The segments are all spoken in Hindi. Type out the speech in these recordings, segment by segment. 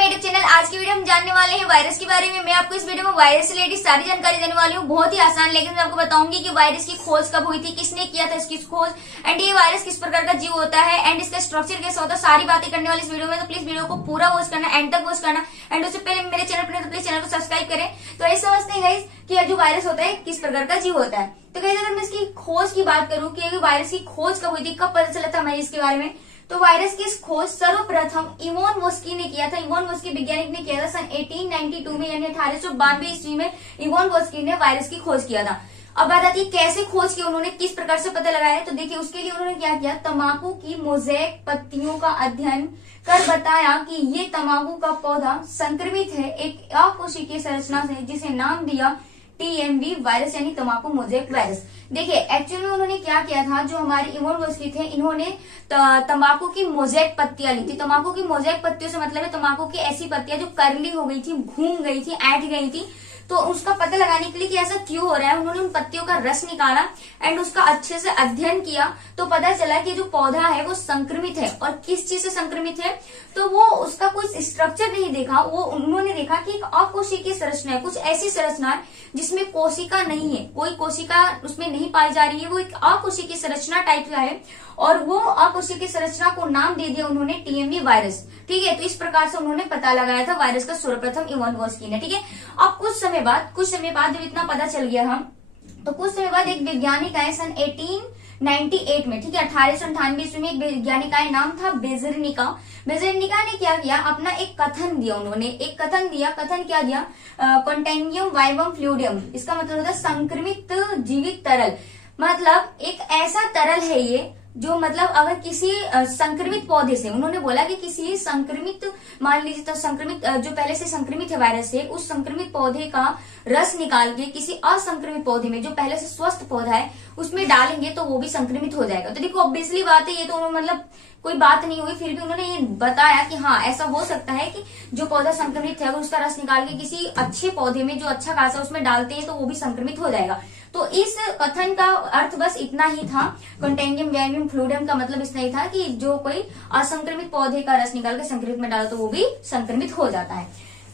मेरे चैनल। आज की वीडियो हम जानने वाले हैं वायरस के बारे में। मैं आपको इस वीडियो में वायरस से रिलेटेड सारी जानकारी देने वाली हूँ, बहुत ही आसान, लेकिन मैं आपको बताऊंगी कि वायरस की खोज कब हुई थी, किसने किया था इसकी खोज, एंड ये वायरस किस प्रकार का जीव होता है, एंड इसका स्ट्रक्चर कैसा होता है, सारी बातें करने वाली इस वीडियो में। तो प्लीज वीडियो को पूरा वॉच करना, एंड तक वॉच करना। एंड उससे पहले मेरे चैनल पर प्लीज चैनल को सब्सक्राइब करें। तो ऐसे समझते हैं गाइस कि जो वायरस होता है किस प्रकार का जीव होता है। तो गाइस अगर मैं इसकी खोज की बात करूं कि वायरस की खोज कब हुई थी, कब पता चला था हमें इसके बारे में, तो वायरस की खोज सर्वप्रथम इवोन वोस्की ने किया था। इवोन वोस्की वैज्ञानिक ने किया था सन 1892 में, यानी 1892 ईस्वी में इवोन वोस्की ने वायरस की खोज किया था। अब बात आती है कैसे खोज की उन्होंने, किस प्रकार से पता लगाया। तो देखिए उसके लिए उन्होंने क्या किया, तंबाकू की मोज़ेक पत्तियों का अध्ययन कर बताया कि ये तंबाकू का पौधा संक्रमित है एक अकोशिकीय संरचना से, जिसे नाम दिया टीएमवी वायरस, यानी तंबाकू मोज़ेक वायरस। देखिए एक्चुअली में उन्होंने क्या किया था, जो हमारे इवोन वोस्की थे, इन्होंने तंबाकू की मोज़ेक पत्तियां ली थी। तंबाकू की मोज़ेक पत्तियों से मतलब है तंबाकू की ऐसी पत्तियां जो करली हो गई थी, घूम गई थी, ऐंठ गई थी। तो उसका पता लगाने के लिए कि ऐसा क्यों हो रहा है, उन्होंने उन पत्तियों का रस निकाला एंड उसका अच्छे से अध्ययन किया। तो पता चला कि जो पौधा है वो संक्रमित है, और किस चीज से संक्रमित है, तो वो उसका कोई स्ट्रक्चर नहीं देखा, वो उन्होंने देखा कि एक अकोशिकीय संरचना है, कुछ ऐसी संरचना है जिसमें कोशिका नहीं है, कोई कोशिका उसमें नहीं पाई जा रही है, वो एक अकोशिकीय संरचना टाइप का है, और वो अकोशिकीय संरचना को नाम दे दिया उन्होंने टीएमवी वायरस। ठीक है, तो इस प्रकार से उन्होंने पता लगाया था वायरस का सर्वप्रथम इवोन वोस्की ने। ठीक है, अब कुछ समय बाद जब इतना पता चल गया हम, तो कुछ समय बाद एक वैज्ञानिक आए सन 1898 में। ठीक है, 1898 ईस्वी में एक वैज्ञानिक आए, नाम था बेजरनिका। बेजरनिका ने क्या किया, अपना एक कथन दिया, उन्होंने एक कथन दिया। कथन क्या दिया, कॉन्टेनियम वाइवम फ्लूइडियम, इसका मतलब होता है संक्रमित जीवित तरल। मतलब एक ऐसा तरल है ये जो मतलब अगर किसी संक्रमित पौधे से, उन्होंने बोला कि किसी संक्रमित, मान लीजिए तो संक्रमित जो पहले से संक्रमित है वायरस से, उस संक्रमित पौधे का रस निकाल के किसी असंक्रमित पौधे में, जो पहले से स्वस्थ पौधा है, उसमें डालेंगे तो वो भी संक्रमित हो जाएगा। तो देखो ऑब्वियसली बात है, ये तो मतलब कोई बात नहीं हुई, फिर भी उन्होंने ये बताया कि हाँ ऐसा हो सकता है कि जो पौधा संक्रमित है अगर उसका रस निकाल के किसी अच्छे पौधे में जो अच्छा खासा उसमें डालते हैं तो वो भी संक्रमित हो जाएगा। तो इस कथन का अर्थ बस इतना ही था, कॉन्टेनियम वाइवम फ्लूइडियम का मतलब इतना ही था कि जो कोई असंक्रमित पौधे का रस निकाल के संक्रमित में डालो तो वो भी संक्रमित हो जाता है।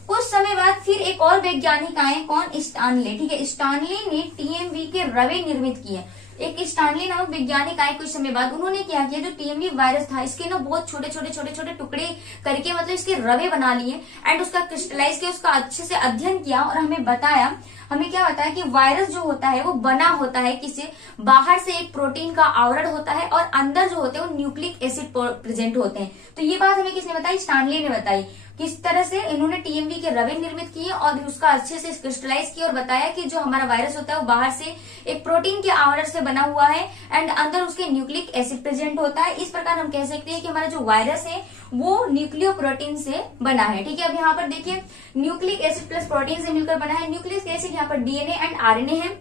कुछ समय बाद फिर एक और वैज्ञानिक आए, कौन, स्टानले। ठीक है, स्टानले ने टीएमवी के रवे निर्मित किए। एक स्टानले नामक वैज्ञानिक आए कुछ समय बाद, उन्होंने क्या किया, जो टीएमवी वायरस था इसके ना बहुत छोटे छोटे टुकड़े करके मतलब इसके रवे बना लिए एंड उसका क्रिस्टलाइज किया, उसका अच्छे से अध्ययन किया, और हमें क्या बताया कि वायरस जो होता है वो बना होता है किसी, बाहर से एक प्रोटीन का आवरण होता है और अंदर जो होते हैं वो न्यूक्लिक एसिड प्रेजेंट होते हैं। तो ये बात हमें किसने बताई, स्टानले ने बताई। किस तरह से इन्होंने टीएमवी के रवे निर्मित किए और उसका अच्छे से क्रिस्टलाइज किया और बताया कि जो हमारा वायरस होता है वो बाहर से एक प्रोटीन के आवरण से बना हुआ है एंड अंदर उसके न्यूक्लिक एसिड प्रेजेंट होता है। इस प्रकार हम कह सकते हैं कि हमारा जो वायरस है वो न्यूक्लियो प्रोटीन से बना है। ठीक है, अब यहाँ पर देखिए न्यूक्लिक एसिड प्लस प्रोटीन से मिलकर बना है। न्यूक्लिक एसिड यहाँ पर डीएनए एंड आरएनए है।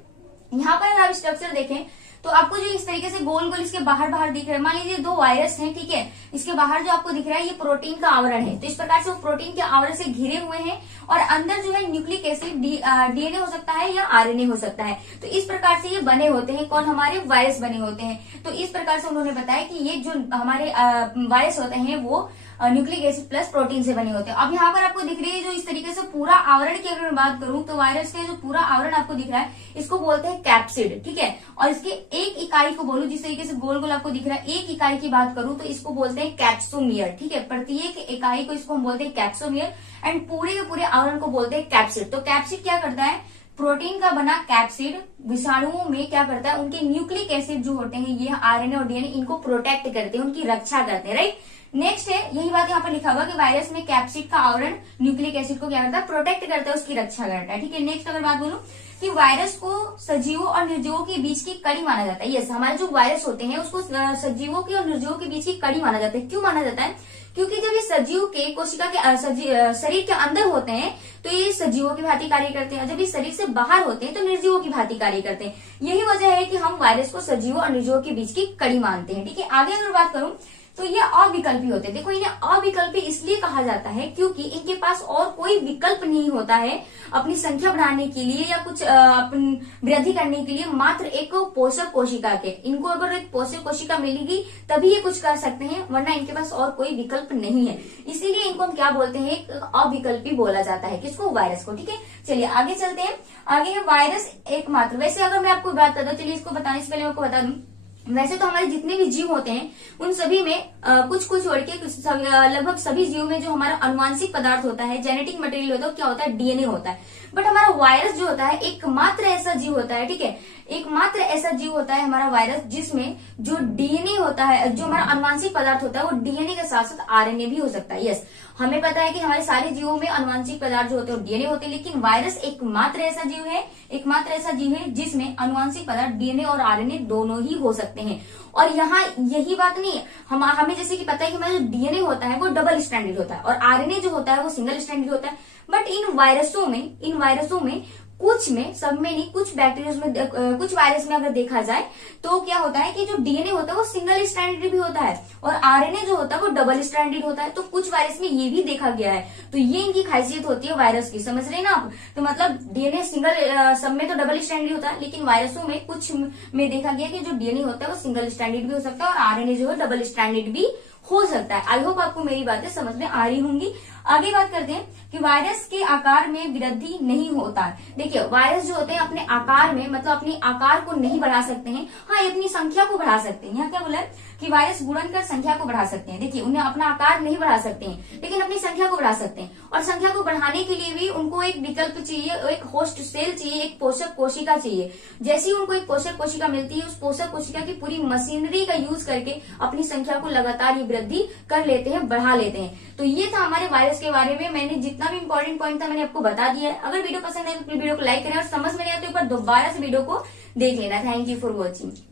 यहाँ पर आप स्ट्रक्चर देखें तो आपको जो इस तरीके से गोल गोल इसके बाहर दिख रहा है, मान लीजिए दो वायरस हैं, ठीक है, इसके बाहर जो आपको दिख रहा है ये प्रोटीन का आवरण है। तो इस प्रकार से वो प्रोटीन के आवरण से घिरे हुए हैं और अंदर जो है न्यूक्लिक एसिड डीएनए हो सकता है या आरएनए हो सकता है। तो इस प्रकार से ये बने होते हैं, कौन, हमारे वायरस बने होते हैं। तो इस प्रकार से उन्होंने बताया कि ये जो हमारे वायरस होते हैं वो न्यूक्लिक एसिड प्लस प्रोटीन से बने होते हैं। अब यहाँ पर आपको दिख रही है जो इस तरीके से पूरा आवरण की अगर मैं बात करूं तो वायरस का जो पूरा आवरण आपको दिख रहा है इसको बोलते हैं कैप्सिड। ठीक है, और इसके एक इकाई को बोलूं, जिस तरीके से गोल गोल आपको दिख रहा है, एक इकाई की बात करूं तो इसको बोलते हैं कैप्सोमियर। ठीक है, प्रत्येक इकाई को इसको हम बोलते हैं कैप्सोमियर एंड पूरे के पूरे आवरण को बोलते हैं कैप्सिड। तो कैप्सिड क्या करता है, प्रोटीन का बना कैप्सिड विषाणुओं में क्या करता है, उनके न्यूक्लिक एसिड जो होते हैं ये आरएनए और डीएनए इनको प्रोटेक्ट करते हैं, उनकी रक्षा करते हैं। राइट, नेक्स्ट है यही बात यहाँ पर लिखा हुआ कि वायरस में कैप्सिड का आवरण न्यूक्लिक एसिड को क्या करता है, प्रोटेक्ट करता है, उसकी रक्षा करता है। ठीक है, नेक्स्ट अगर बात बोलूं कि वायरस को सजीवों और निर्जीवों के बीच की कड़ी माना जाता है। यस, हमारे जो वायरस होते हैं उसको सजीवों के और निर्जीवों के बीच की कड़ी माना जाता है। क्यों माना जाता है, क्योंकि जब ये सजीव के कोशिका के शरीर के अंदर होते हैं तो ये सजीवों की भांति कार्य करते हैं, जब ये शरीर से बाहर होते हैं तो निर्जीवों की भांति कार्य करते हैं। यही वजह है कि हम वायरस को सजीवों और निर्जीवों के बीच की कड़ी मानते हैं। ठीक है, आगे अगर बात करूं तो ये अविकल्पी होते हैं। देखो इन्हें अविकल्पी इसलिए कहा जाता है क्योंकि इनके पास और कोई विकल्प नहीं होता है अपनी संख्या बढ़ाने के लिए या कुछ वृद्धि करने के लिए, मात्र एक पोषक कोशिका के। इनको अगर एक पोषक कोशिका मिलेगी तभी ये कुछ कर सकते हैं, वरना इनके पास और कोई विकल्प नहीं है। इसीलिए इनको हम क्या बोलते हैं, एक अविकल्पी बोला जाता है, किसको, वायरस को। ठीक है, चलिए आगे चलते हैं। आगे है वायरस एकमात्र। वैसे अगर मैं आपको बात बता दूं, चलिए इसको बताने से पहले मैं आपको बता दूं, वैसे तो हमारे जितने भी जीव होते हैं उन सभी में कुछ कुछ छोड़ के लगभग सभी जीव में जो हमारा अनुवांशिक पदार्थ होता है, जेनेटिक मटेरियल होता है, क्या होता है, डीएनए होता है। बट हमारा वायरस जो होता है एकमात्र ऐसा जीव होता है, ठीक है, एकमात्र ऐसा जीव होता है हमारा वायरस जिसमें जो डीएनए होता है, जो हमारा अनुवांशिक पदार्थ होता है वो डीएनए के साथ साथ आरएनए भी हो सकता है। यस, हमें पता है कि हमारे सारे जीवों में अनुवांशिक पदार्थ जो होते हैं वो डीएनए होते हैं, लेकिन वायरस एकमात्र ऐसा जीव है जिसमें अनुवांशिक पदार्थ डीएनए और आरएनए दोनों ही हो सकते हैं। और यहाँ यही बात नहीं है, हमें जैसे कि पता है कि हमारा जो डीएनए होता है वो डबल स्ट्रैंडेड होता है और आरएनए जो होता है वो सिंगल स्ट्रैंडेड होता है। बट इन वायरसों में कुछ में, सब में नहीं, कुछ बैक्टीरिया में, कुछ वायरस में अगर देखा जाए तो क्या होता है कि जो डीएनए होता है वो सिंगल स्ट्रैंडेड भी होता है और आरएनए जो होता है वो डबल स्ट्रैंडेड होता है। तो कुछ वायरस में ये भी देखा गया है। तो ये इनकी खासियत होती है वायरस की, समझ रहे हैं ना आप। तो मतलब डीएनए सिंगल, सब में तो डबल स्ट्रैंडेड होता है, लेकिन वायरसों में कुछ में देखा गया कि जो डीएनए होता है वो सिंगल स्ट्रैंडेड भी हो सकता है और आरएनए जो है डबल स्ट्रैंडेड भी हो सकता है। आई होप आपको मेरी बातें समझ में आ रही होंगी। आगे बात करते हैं कि वायरस के आकार में वृद्धि नहीं होता है। देखिए वायरस जो होते हैं अपने आकार में, मतलब अपने आकार को नहीं बढ़ा सकते हैं, हाँ ये अपनी संख्या को बढ़ा सकते हैं। यहाँ क्या बोला है कि वायरस गुणन कर संख्या को बढ़ा सकते हैं। देखिए उन्हें अपना आकार नहीं बढ़ा सकते हैं लेकिन अपनी संख्या को बढ़ा सकते हैं, और संख्या को बढ़ाने के लिए भी उनको एक विकल्प चाहिए, एक होस्ट सेल चाहिए, एक पोषक कोशिका चाहिए। जैसे ही उनको एक पोषक कोशिका मिलती है, उस पोषक कोशिका की पूरी मशीनरी का यूज करके अपनी संख्या को लगातार वृद्धि कर लेते हैं, बढ़ा लेते हैं। तो ये था हमारे वायरस के बारे में। मैंने जितना भी इंपॉर्टेंट पॉइंट था मैंने आपको बता दिया है। अगर वीडियो पसंद है तो वीडियो को लाइक करें और समझ में नहीं आए तो एक बार दोबारा से वीडियो को देख लेना। Thank you for watching.